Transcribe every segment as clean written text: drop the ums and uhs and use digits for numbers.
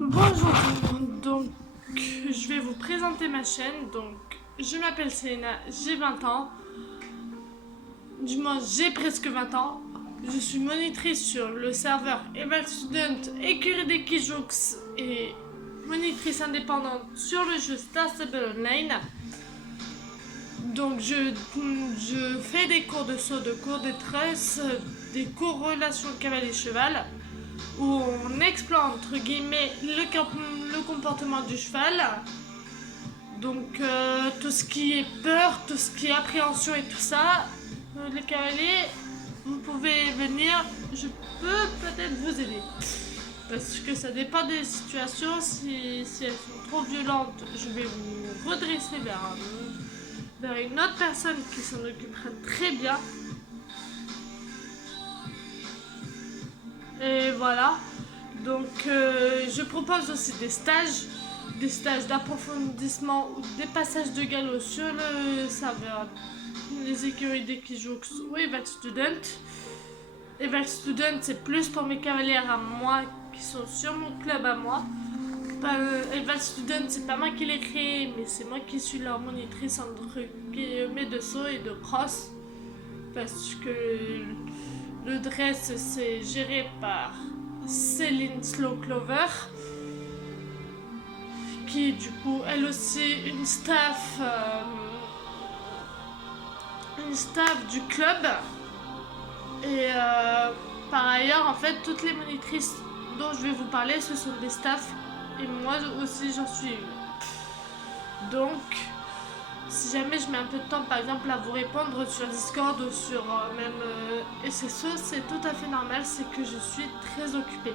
Bonjour tout le monde, donc je vais vous présenter ma chaîne. Donc je m'appelle Selena, j'ai 20 ans, du moins j'ai presque 20 ans. Je suis monitrice sur le serveur Eval Student, écurie des Kijux et monitrice indépendante sur le jeu Star Stable Online. Donc je fais des cours de saut, de cours de tresse, des cours relations cavalier-cheval, où on explore entre guillemets le comportement du cheval. Donc tout ce qui est peur, tout ce qui est appréhension et tout ça, les cavaliers, vous pouvez venir, je peux peut-être vous aider. Parce que ça dépend des situations, si elles sont trop violentes, je vais vous redresser vers une autre personne qui s'en occupera très bien. Et voilà. Donc je propose aussi des stages d'approfondissement ou des passages de galop sur le serveur les écuries des Kijux ou Eval Student. Eval Student, c'est plus pour mes cavalières à moi qui sont sur mon club à moi. Eval Student, c'est pas moi qui l'ai créé, mais c'est moi qui suis leur monitrice entre guillemets de saut et de cross. Parce que le dress, c'est géré par Céline Slow Clover, qui est du coup elle aussi une staff du club. Et par ailleurs, en fait, toutes les monitrices dont je vais vous parler, ce sont des staffs. Et moi aussi, j'en suis une. Donc, si jamais je mets un peu de temps, par exemple, à vous répondre sur Discord ou sur même SSO, c'est tout à fait normal, c'est que je suis très occupée.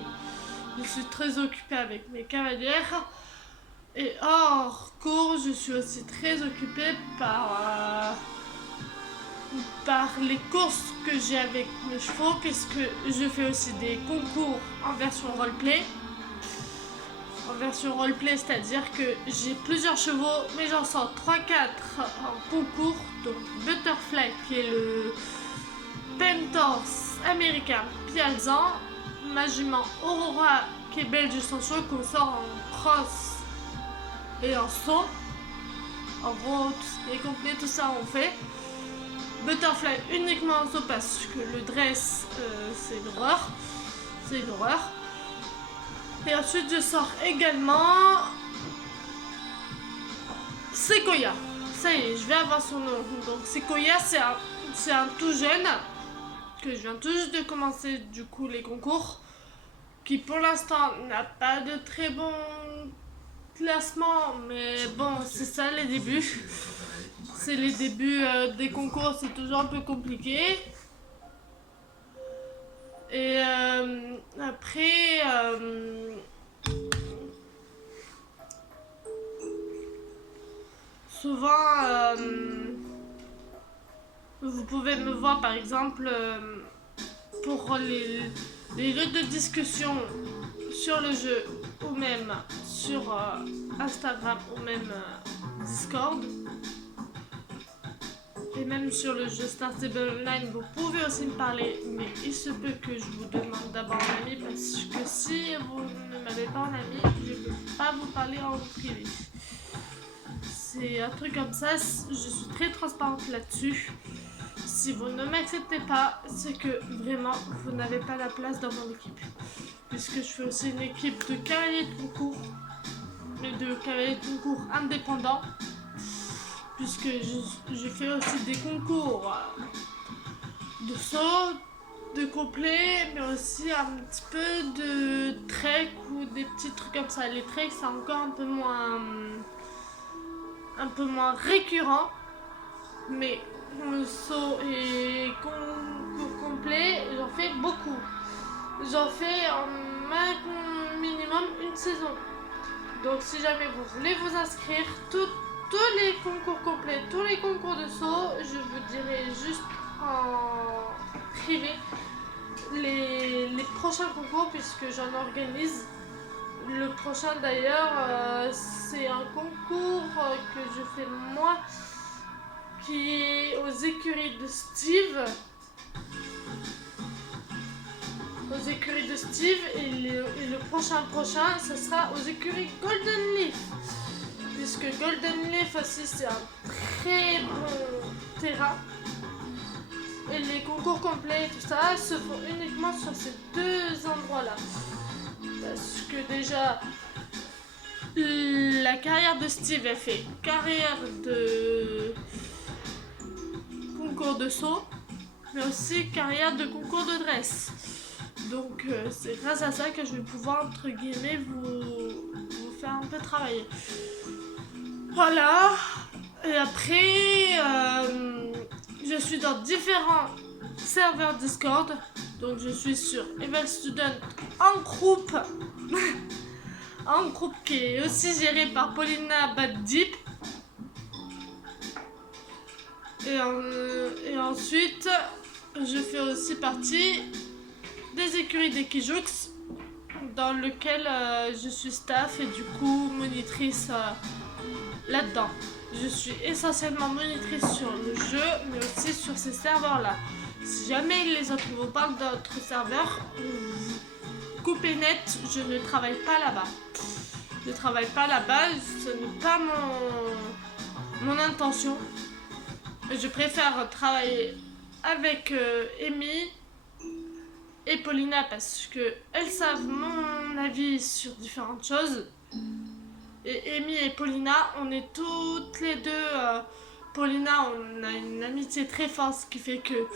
Je suis très occupée avec mes cavalières. Et hors cours, je suis aussi très occupée par les courses que j'ai avec mes chevaux, puisque je fais aussi des concours en version roleplay. En version roleplay, c'est-à-dire que j'ai plusieurs chevaux, mais j'en sors 3-4 en concours. Donc Butterfly, qui est le Pentors américain Pialzan, ma jument Aurora, qui est belge sans qu'on sort en cross et en saut. En gros, tout ce qui est complet, tout ça on fait. Butterfly uniquement en saut parce que le dress, c'est une horreur. C'est une horreur. Et ensuite, je sors également Sequoia. Ça y est, je vais avoir son nom. Donc Sequoia, c'est un tout jeune que je viens tout juste de commencer du coup les concours, qui pour l'instant n'a pas de très bon classement, mais bon, c'est ça les débuts. C'est les débuts des concours, c'est toujours un peu compliqué. Et après, souvent, vous pouvez me voir par exemple pour les lieux de discussion sur le jeu ou même sur Instagram ou même Discord. Et même sur le jeu Star Stable Online, vous pouvez aussi me parler, mais il se peut que je vous demande d'abord un ami, parce que si vous ne m'avez pas un ami, je ne peux pas vous parler en privé. C'est un truc comme ça, je suis très transparente là-dessus. Si vous ne m'acceptez pas, c'est que vraiment vous n'avez pas la place dans mon équipe. Puisque je fais aussi une équipe de cavaliers de concours, mais de cavaliers de concours indépendants. Puisque je fais aussi des concours de saut, de complet, mais aussi un petit peu de trek ou des petits trucs comme ça. Les treks, c'est encore un peu moins récurrent, mais le saut et concours complet, j'en fais beaucoup. J'en fais en minimum une saison. Donc si jamais vous voulez vous inscrire, tous les concours complets, tous les concours de saut, je vous dirai juste en privé les prochains concours, puisque j'en organise. Le prochain d'ailleurs, c'est un concours que je fais moi, qui est aux écuries de Steve. aux écuries de Steve et le prochain, ce sera aux écuries Golden Leaf. Puisque Golden Leaf aussi c'est un très bon terrain. Et les concours complets et tout ça se font uniquement sur ces deux endroits-là. Parce que déjà, la carrière de Steve, elle fait carrière de concours de saut, mais aussi carrière de concours de dress. Donc c'est grâce à ça que je vais pouvoir, entre guillemets, vous faire un peu travailler. Voilà. Et après, je suis dans différents serveurs Discord. Donc je suis sur Evil Student en groupe. En groupe qui est aussi géré par Paulina Bad Deep. Et ensuite, je fais aussi partie des écuries des Kijux, dans lequel je suis staff et du coup monitrice là-dedans. Je suis essentiellement monitrice sur le jeu, mais aussi sur ces serveurs-là. Si jamais les autres vous parlent d'autres serveurs, coupez net, je ne travaille pas là-bas. Je ne travaille pas là-bas, ce n'est pas mon intention. Je préfère travailler avec Amy et Paulina parce que elles savent mon avis sur différentes choses. Et Amy et Paulina, on est toutes les deux. Paulina, on a une amitié très forte, ce qui fait que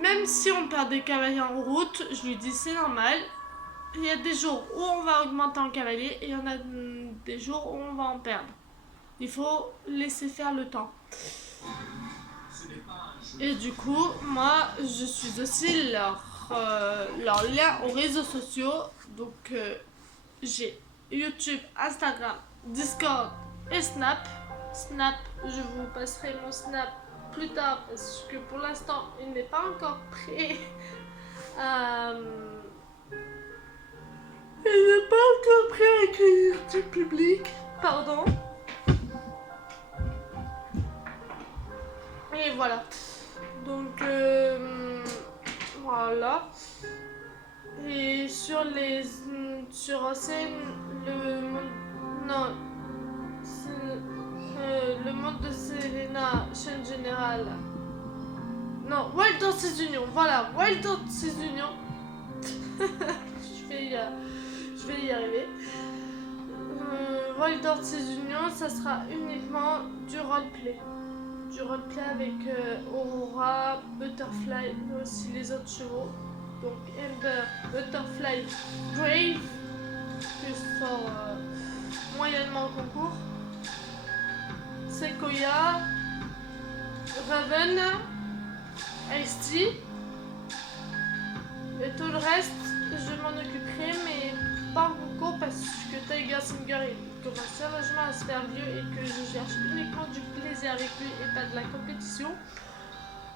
même si on perd des cavaliers en route, je lui dis c'est normal. Il y a des jours où on va augmenter en cavalier et il y en a des jours où on va en perdre. Il faut laisser faire le temps. Et du coup, moi, je suis aussi leur lien aux réseaux sociaux. Donc, j'ai YouTube, Instagram, Discord et Snap. Snap, je vous passerai mon Snap plus tard parce que pour l'instant, il n'est pas encore prêt. Il n'est pas encore prêt à accueillir du public. Pardon. Et voilà. Donc, voilà. Et sur les... Sur scène, le monde de Selena, chaîne générale. Non, Wild Dances Union. Voilà, Wild Dances Union. Je vais y arriver. Wild Dances Union, ça sera uniquement du roleplay. Du roleplay avec Aurora, Butterfly, mais aussi les autres chevaux. Donc Ember, Butterfly, Brave, que je sors moyennement au concours. Sequoia, Raven, Ice-T. Et tout le reste, je m'en occuperai, mais pas en concours parce que Tiger Singer il commence sérieusement à se faire vieux et que je cherche uniquement du plaisir avec lui et pas de la compétition.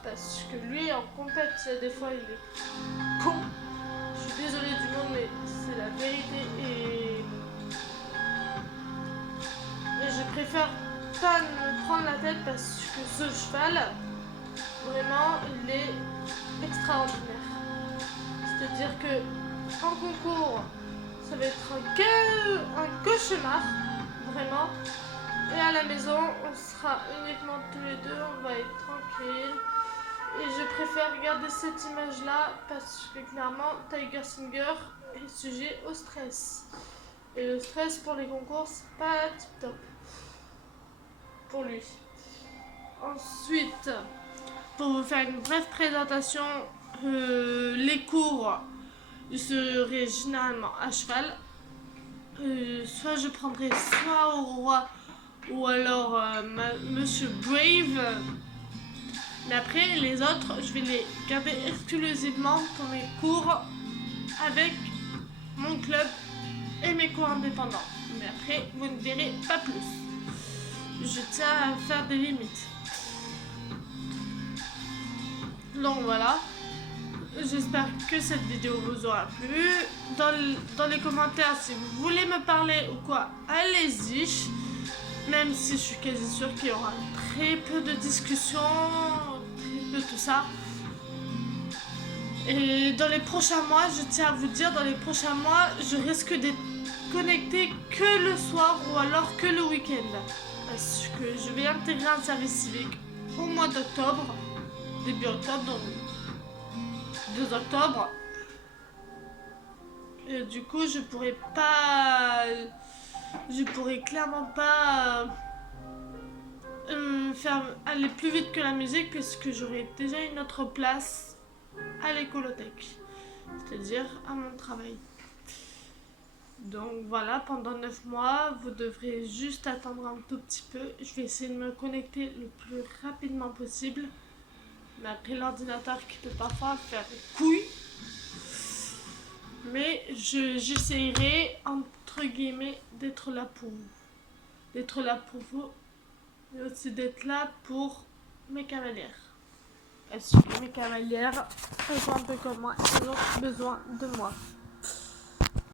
Parce que lui, en compète, des fois, il est con. Je suis désolée du mot, mais c'est la vérité et je préfère pas me prendre la tête parce que ce cheval, vraiment, il est extraordinaire. C'est-à-dire que en concours, ça va être un cauchemar, vraiment. Et à la maison, on sera uniquement tous les deux, on va être tranquille. Et je préfère garder cette image-là parce que clairement, Tiger Singer est sujet au stress. Et le stress pour les concours, c'est pas tip-top pour lui. Ensuite, pour vous faire une brève présentation, les cours seraient généralement à cheval. Soit je prendrai soit Aurora ou alors Monsieur Brave. Mais après, les autres, je vais les garder exclusivement pour mes cours avec mon club et mes cours indépendants. Mais après, vous ne verrez pas plus. Je tiens à faire des limites. Donc voilà. J'espère que cette vidéo vous aura plu. Dans les commentaires, si vous voulez me parler ou quoi, allez-y. Même si je suis quasi sûre qu'il y aura très peu de discussions, très peu tout ça. Et dans les prochains mois, je tiens à vous dire, dans les prochains mois, je risque d'être connectée que le soir ou alors que le week-end. Parce que je vais intégrer un service civique au mois d'octobre, début octobre, donc 2 octobre. Et du coup, je pourrais clairement pas faire aller plus vite que la musique puisque j'aurai déjà une autre place à l'écolothèque, c'est-à-dire à mon travail. Donc voilà, pendant 9 mois, vous devrez juste attendre un tout petit peu. Je vais essayer de me connecter le plus rapidement possible. Mais après l'ordinateur qui peut parfois faire couille. Mais j'essayerai, entre guillemets, d'être là pour vous. D'être là pour vous, mais aussi d'être là pour mes cavalières. Parce que mes cavalières, elles sont un peu comme moi, elles ont besoin de moi.